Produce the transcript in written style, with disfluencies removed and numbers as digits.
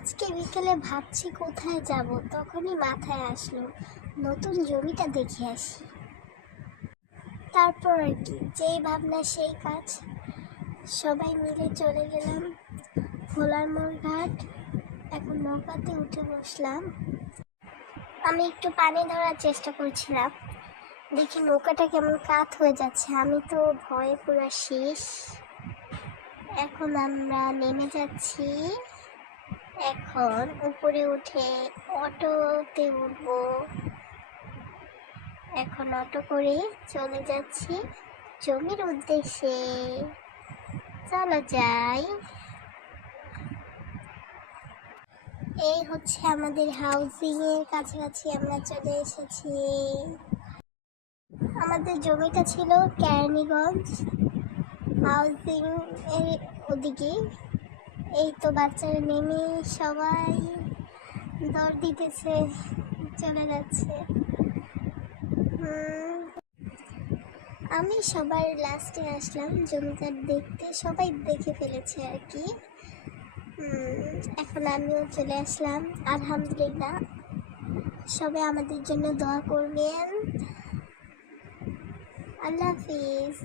আজকে বিকেলে ভাবছি কোথায় যাব, তখনই মাথায় আসলো নতুন জমিটা দেখে আসি। তারপর আর কি, যেই ভাবনা সেই কাজ। সবাই মিলে চলে গেলাম ভোলার মোড় ঘাট। এখন নৌকাতে উঠে বসলাম। আমি একটু পানি ধরার চেষ্টা করছিলাম, দেখি নৌকাটা কেমন কাত হয়ে যাচ্ছে। আমি তো ভয়ে পুরো শেষ। এখন আমরা নেমে যাচ্ছি। এখন উপরে উঠে অটোতে উঠবো। এখন অটো করে চলে যাচ্ছি জমির উদ্দেশ্যে। চলো যাই। এই হচ্ছে আমাদের হাউজিং এর কাছাকাছি আমরা চলে এসেছি। আমাদের জমিটা ছিল কেরানীগঞ্জ হাউজিং এর ওদিকে। এই তো বাচ্চারা নেমে সবাই দৌড় দিতেছে, চলে যাচ্ছে। আমি সবার লাস্টে আসলাম জমিটা দেখতে, সবাই দেখে ফেলেছে আর কি। এখন আমিও চলে আসলাম। আলহামদুলিল্লাহ, সবাই আমাদের জন্য দোয়া করবেন। আল্লাহ হাফিজ।